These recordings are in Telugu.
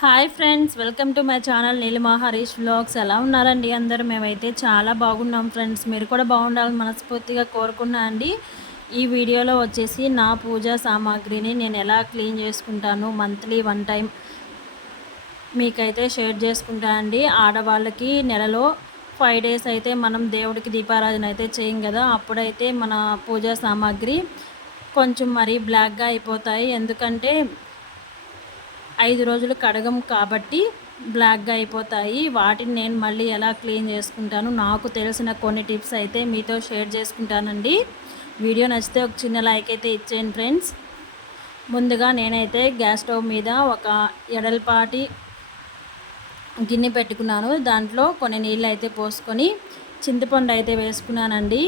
Hi friends, welcome to my channel Neelima Harish vlogs. ఎలా ఉన్నారండి అందరూ? మేమైతే చాలా బాగున్నాం ఫ్రెండ్స్. మీరు కూడా బాగుండాలని మనస్ఫూర్తిగా కోరుకున్నా అండి. ఈ వీడియోలో వచ్చేసి నా పూజా సామాగ్రిని నేను ఎలా క్లీన్ చేసుకుంటాను మంత్లీ వన్ టైం మీకైతే షేర్ చేసుకుంటా అండి. ఆడవాళ్ళకి నెలలో 5 డేస్ అయితే మనం దేవుడికి దీపారాధన అయితే చేయం కదా, అప్పుడైతే మన పూజా సామాగ్రి కొంచెం మరీ బ్లాక్గా అయిపోతాయి. ఎందుకంటే 5 రోజులు కడగం కాబట్టి బ్లాక్గా అయిపోతాయి. వాటిని నేను మళ్ళీ ఎలా క్లీన్ చేసుకుంటాను, నాకు తెలిసిన కొన్ని టిప్స్ అయితే మీతో షేర్ చేసుకుంటానండి. వీడియో నచ్చితే ఒక చిన్న లైక్ అయితే ఇచ్చేయండి ఫ్రెండ్స్. ముందుగా నేనైతే గ్యాస్ స్టవ్ మీద ఒక ఎడల్పాటి గిన్నె పెట్టుకున్నాను. దాంట్లో కొన్ని నీళ్ళు అయితే పోసుకొని చింతపండు అయితే వేసుకున్నానండి.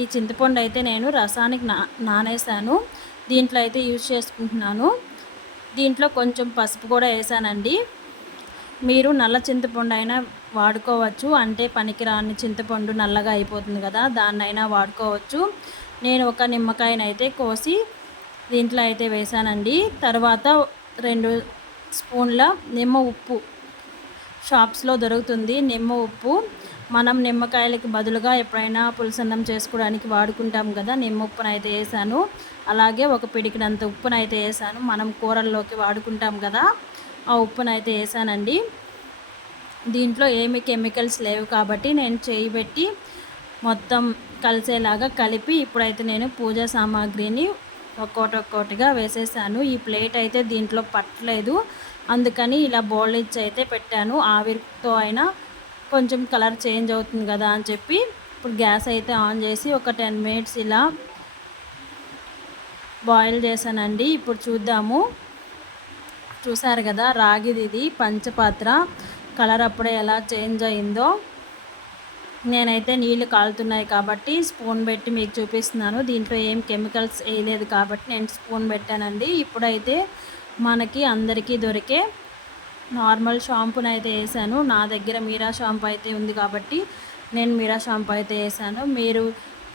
ఈ చింతపండు అయితే నేను రసానికి నానేసాను. దీంట్లో అయితే యూజ్ చేసుకుంటున్నాను. దీంట్లో కొంచెం పసుపు కూడా వేసానండి. మీరు నల్ల చింతపండు అయినా వాడుకోవచ్చు, అంటే పనికిరాని చింతపండు నల్లగా అయిపోతుంది కదా, దాన్నైనా వాడుకోవచ్చు. నేను ఒక నిమ్మకాయనైతే కోసి దీంట్లో అయితే వేసానండి. తర్వాత 2 స్పూన్ల నిమ్మ ఉప్పు, షాప్స్లో దొరుకుతుంది నిమ్మ ఉప్పు. మనం నిమ్మకాయలకి బదులుగా ఎప్పుడైనా పులుసన్నం చేసుకోవడానికి వాడుకుంటాం కదా, నిమ్మ ఉప్పునైతే వేసాను. అలాగే ఒక పిడికినంత ఉప్పునైతే వేసాను. మనం కూరల్లోకి వాడుకుంటాం కదా, ఆ ఉప్పునైతే వేసానండి. దీంట్లో ఏమి కెమికల్స్ లేవు కాబట్టి నేను చేయి పెట్టి మొత్తం కలిసేలాగా కలిపి ఇప్పుడైతే నేను పూజా సామాగ్రిని ఒక్కొక్కటిగా వేసేసాను. ఈ ప్లేట్ అయితే దీంట్లో పట్టలేదు, అందుకని ఇలా బౌల్ ఇచ్చి అయితే పెట్టాను. ఆవిరితో అయినా కొంచెం కలర్ చేంజ్ అవుతుంది కదా అని చెప్పి ఇప్పుడు గ్యాస్ అయితే ఆన్ చేసి ఒక 10 మినిట్స్ ఇలా బాయిల్ చేశానండి. ఇప్పుడు చూద్దాము. చూసారు కదా, రాగిది ఇది పంచపాత్ర. కలర్ అప్పుడే ఎలా చేంజ్ అయిందో. నేనైతే నీళ్ళు కాలుతున్నాయి కాబట్టి స్పూన్ పెట్టి మీకు చూపిస్తున్నాను. దీంట్లో ఏం కెమికల్స్ వేయలేదు కాబట్టి నేను స్పూన్ పెట్టానండి. ఇప్పుడైతే మనకి అందరికీ దొరికే నార్మల్ షాంపూని అయితే వేసాను. నా దగ్గర మీరా షాంపూ అయితే ఉంది కాబట్టి నేను మీరా షాంపూ అయితే వేసాను. మీరు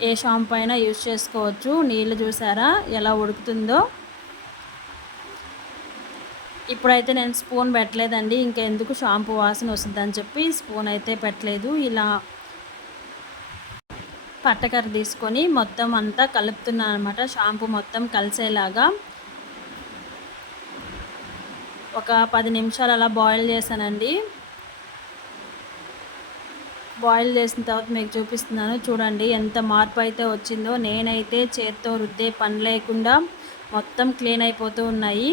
ఏ షాంపూ అయినా యూజ్ చేసుకోవచ్చు. నీళ్ళు చూసారా ఎలా ఉడుకుతుందో. ఇప్పుడైతే నేను స్పూన్ పెట్టలేదండి, ఇంకెందుకు షాంపూ వాసన వస్తుందని చెప్పి స్పూన్ అయితే పెట్టలేదు. ఇలా పట్టకర్ర తీసుకొని మొత్తం అంతా కలుపుతున్నాను అనమాట, షాంపూ మొత్తం కలిసేలాగా. ఒక 10 నిమిషాలు అలా బాయిల్ చేశానండి. బాయిల్ చేసిన తర్వాత మీకు చూపిస్తున్నాను. చూడండి ఎంత మార్పు అయితే వచ్చిందో. నేనైతే చేత్తో రుద్దే పని లేకుండా మొత్తం క్లీన్ అయిపోతూ ఉన్నాయి.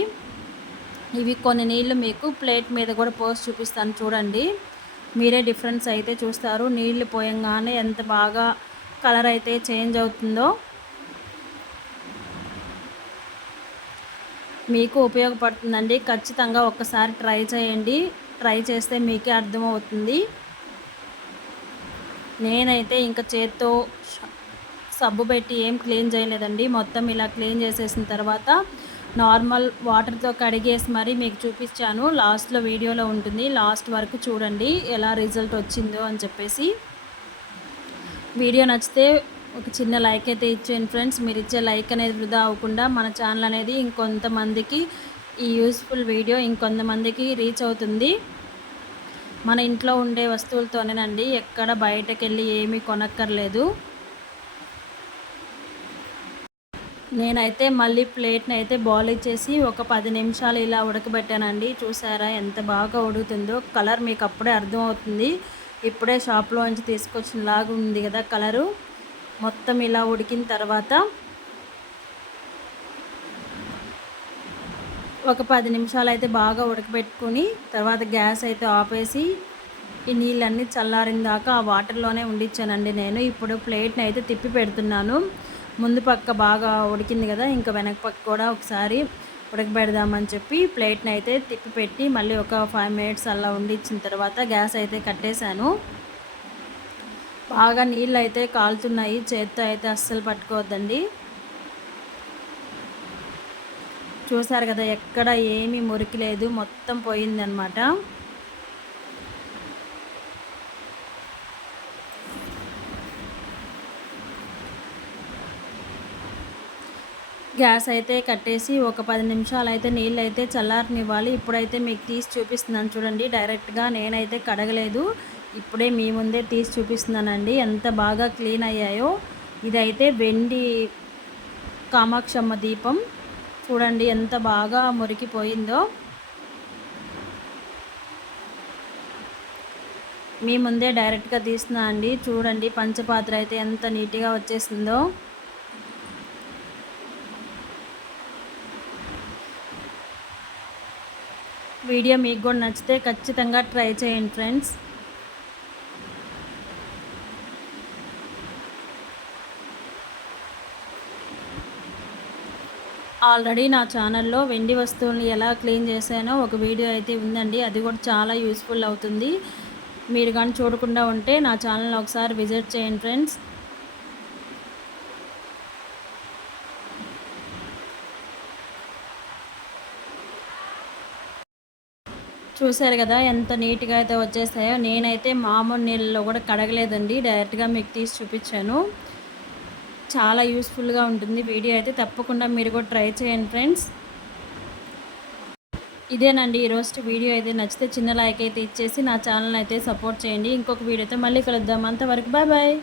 ఇవి కొన్ని నీళ్ళు మీకు ప్లేట్ మీద కూడా పోసి చూపిస్తాను, చూడండి. మీరే డిఫరెన్స్ అయితే చూస్తారు. నీళ్లు పోయంగానే ఎంత బాగా కలర్ అయితే చేంజ్ అవుతుందో. మీకు ఉపయోగపడుతుందండి. ఖచ్చితంగా ఒక్కసారి ట్రై చేయండి. ట్రై చేస్తే మీకే అర్థమవుతుంది. నేనైతే ఇంకా చేత్తో సబ్బు పెట్టి ఏం క్లీన్ చేయలేదండి. మొత్తం ఇలా క్లీన్ చేసేసిన తర్వాత నార్మల్ వాటర్తో కడిగేసి మరీ మీకు చూపించాను. లాస్ట్లో వీడియోలో ఉంటుంది, లాస్ట్ వరకు చూడండి ఎలా రిజల్ట్ వచ్చిందో అని చెప్పేసి. వీడియో నచ్చితే ఒక చిన్న లైక్ అయితే ఇచ్చేయండి ఫ్రెండ్స్. మీరు ఇచ్చే లైక్ అనేది వృధా అవ్వకుండా మన ఛానల్ అనేది ఇంకొంతమందికి ఈ యూస్ఫుల్ వీడియో ఇంకొంతమందికి రీచ్ అవుతుంది. మన ఇంట్లో ఉండే వస్తువులతోనేనండి, ఎక్కడ బయటకు వెళ్ళి ఏమీ కొనక్కర్లేదు. నేనైతే మళ్ళీ ప్లేట్ని అయితే బాయిల్ చేసి ఒక 10 నిమిషాలు ఇలా ఉడకబెట్టానండి. చూసారా ఎంత బాగా ఉడుకుతుందో. కలర్ మీకు అప్పుడే అర్థమవుతుంది. ఇప్పుడే షాప్లో నుంచి తీసుకొచ్చినలాగా ఉంది కదా కలరు. మొత్తం ఇలా ఉడికిన తర్వాత ఒక 10 నిమిషాలు అయితే బాగా ఉడకబెట్టుకుని తర్వాత గ్యాస్ అయితే ఆపేసి ఈ నీళ్ళన్నీ చల్లారిన దాకా ఆ వాటర్లోనే ఉండిచ్చానండి నేను. ఇప్పుడు ప్లేట్ని అయితే తిప్పి పెడుతున్నాను. ముందు పక్క బాగా ఉడికింది కదా, ఇంకా వెనక పక్క కూడా ఒకసారి ఉడకబెడదామని చెప్పి ప్లేట్ని అయితే తిప్పి పెట్టి మళ్ళీ ఒక 5 మినిట్స్ అలా ఉండిచ్చిన తర్వాత గ్యాస్ అయితే కట్టేశాను. బాగా నీళ్ళు అయితే కాలుతున్నాయి, చేత్తో అయితే అస్సలు పట్టుకోవద్దండి. చూసారు కదా ఎక్కడ ఏమీ మురికి లేదు, మొత్తం పోయిందనమాట. గ్యాస్ అయితే కట్టేసి ఒక 10 నిమిషాలు అయితే నీళ్ళు అయితే చల్లారనివ్వాలి. ఇప్పుడైతే మీకు తీసి చూపిస్తున్నాను చూడండి. డైరెక్ట్గా నేనైతే కడగలేదు. ఇప్పుడే మీ ముందే తీసి చూపిస్తున్నానండి ఎంత బాగా క్లీన్ అయ్యాయో. ఇదైతే వెండి కామాక్షమ్మ దీపం. చూడండి ఎంత బాగా మురికిపోయిందో. మీ ముందే డైరెక్ట్గా తీస్తున్నా అండి. చూడండి పంచపాత్ర అయితే ఎంత నీట్గా వచ్చేసిందో. వీడియో మీకు కూడా నచ్చితే ఖచ్చితంగా ట్రై చేయండి ఫ్రెండ్స్. ఆల్రెడీ నా ఛానల్లో వెండి వస్తువుల్ని ఎలా క్లీన్ చేశానో ఒక వీడియో అయితే ఉందండి. అది కూడా చాలా యూస్ఫుల్ అవుతుంది. మీరు కానీ చూడకుండా ఉంటే నా ఛానల్ని ఒకసారి విజిట్ చేయండి ఫ్రెండ్స్. చూసారు కదా ఎంత నీట్గా అయితే వచ్చేసాయో. నేనైతే మామూలు నీళ్ళలో కూడా కడగలేదండి, డైరెక్ట్గా మీకు తీసి చూపించాను. చాలా యూస్ఫుల్గా ఉంటుంది వీడియో అయితే. తప్పకుండా మీరు కూడా ట్రై చేయండి ఫ్రెండ్స్. ఇదేనండి ఈరోజు వీడియో అయితే. నచ్చితే చిన్న లైక్ అయితే ఇచ్చేసి నా ఛానల్ అయితే సపోర్ట్ చేయండి. ఇంకొక వీడియోతో మళ్ళీ కలుద్దాం. అంతవరకు బాయ్ బాయ్.